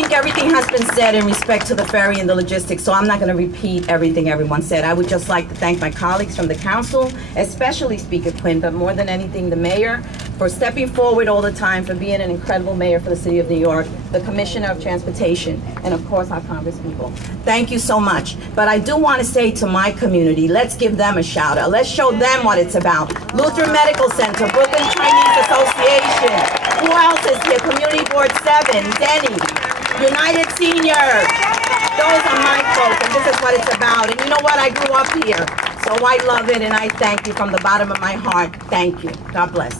think everything has been said in respect to the ferry and the logistics, so I'm not going to repeat everything everyone said. I would just like to thank my colleagues from the council, especially Speaker Quinn, but more than anything, the mayor, for stepping forward all the time, for being an incredible mayor for the city of New York, the Commissioner of Transportation, and of course our congresspeople. Thank you so much. But I do want to say to my community, let's give them a shout out. Let's show them what it's about. Lutheran Medical Center, Brooklyn Chinese Association. Who else is here? Community Board 7, Denny, United Seniors. Those are my folks, and this is what it's about. And you know what? I grew up here, so I love it, and I thank you from the bottom of my heart. Thank you. God bless.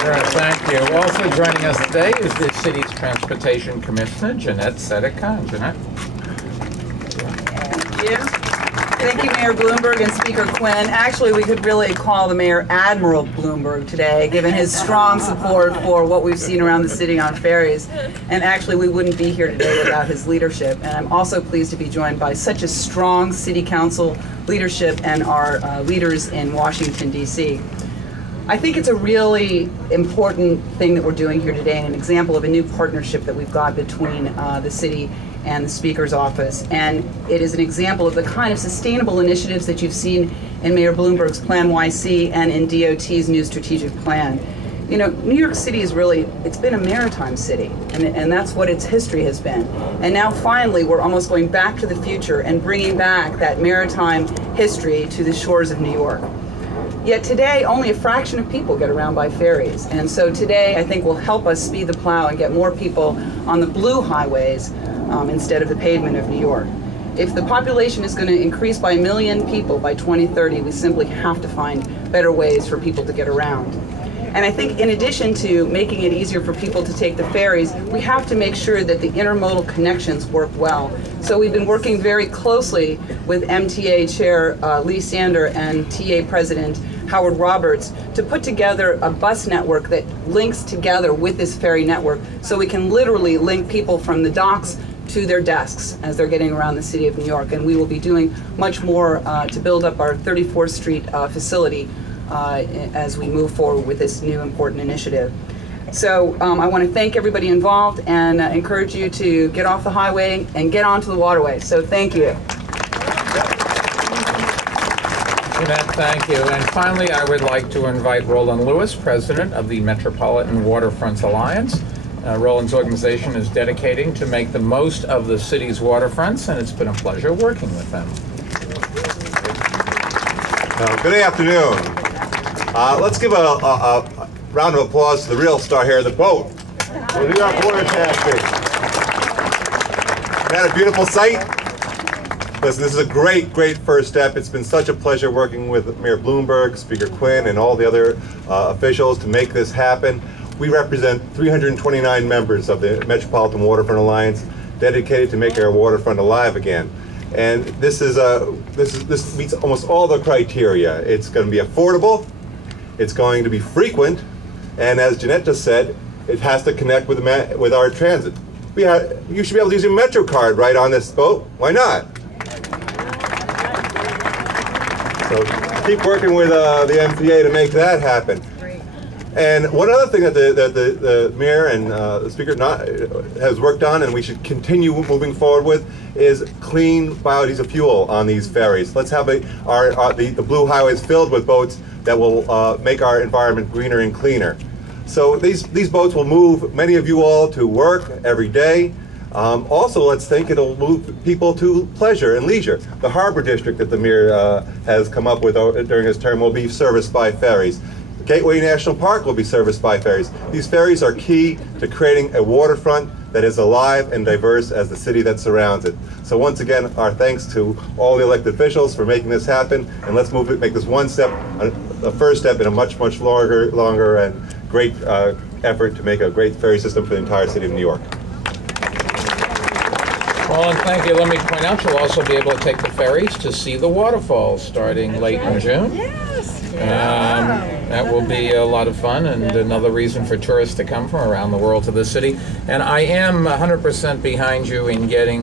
Sure, thank you. Also joining us today is the city's Transportation Commissioner, Jeanette Sedekon. Jeanette. Thank you. Thank you, Mayor Bloomberg and Speaker Quinn. Actually, we could really call the mayor Admiral Bloomberg today, given his strong support for what we've seen around the city on ferries. And actually, we wouldn't be here today without his leadership. And I'm also pleased to be joined by such a strong city council leadership and our leaders in Washington, D.C. I think it's a really important thing that we're doing here today, and an example of a new partnership that we've got between the city and the Speaker's office. And it is an example of the kind of sustainable initiatives that you've seen in Mayor Bloomberg's Plan YC and in DOT's new strategic plan. You know, New York City is really, it's been a maritime city, and that's what its history has been. And now finally, we're almost going back to the future and bringing back that maritime history to the shores of New York. Yet today, only a fraction of people get around by ferries. And so today, I think will help us speed the plow and get more people on the blue highways instead of the pavement of New York. If the population is going to increase by 1 million people by 2030, we simply have to find better ways for people to get around. And I think in addition to making it easier for people to take the ferries, we have to make sure that the intermodal connections work well. So we've been working very closely with MTA Chair Lee Sander and TA President Howard Roberts to put together a bus network that links together with this ferry network, so we can literally link people from the docks to their desks as they're getting around the city of New York. And we will be doing much more to build up our 34th Street facility as we move forward with this new important initiative. So I want to thank everybody involved and encourage you to get off the highway and get onto the waterway. So thank you. Jeanette, thank you. And finally, I would like to invite Roland Lewis, President of the Metropolitan Waterfronts Alliance. Roland's organization is dedicating to make the most of the city's waterfronts, and it's been a pleasure working with them. Good afternoon. Let's give a round of applause to the real star here, the boat, the New York Water Taxi. Isn't that a beautiful sight? Listen, this is a great, great first step. It's been such a pleasure working with Mayor Bloomberg, Speaker Quinn, and all the other officials to make this happen. We represent 329 members of the Metropolitan Waterfront Alliance, dedicated to making our waterfront alive again. And this meets almost all the criteria. It's going to be affordable, it's going to be frequent, and as Jeanette just said, it has to connect with our transit. You should be able to use your Metro card right on this boat. Why not? So keep working with the MTA to make that happen. And one other thing that the mayor and the speaker has worked on, and we should continue moving forward with, is clean biodiesel fuel on these ferries. Let's have the blue highways filled with boats that will make our environment greener and cleaner. So these boats will move many of you all to work every day. Also, let's think it'll move people to pleasure and leisure. The harbor district that the mayor has come up with during his term will be serviced by ferries. Gateway National Park will be serviced by ferries. These ferries are key to creating a waterfront that is alive and diverse as the city that surrounds it. So once again, our thanks to all the elected officials for making this happen, and let's make this one step, a first step in a much, much longer and great effort to make a great ferry system for the entire city of New York. Well, and thank you. Let me point out, you'll also be able to take the ferries to see the waterfalls starting late in June. Yes. That will be a lot of fun and another reason for tourists to come from around the world to the city. And I am 100% behind you in getting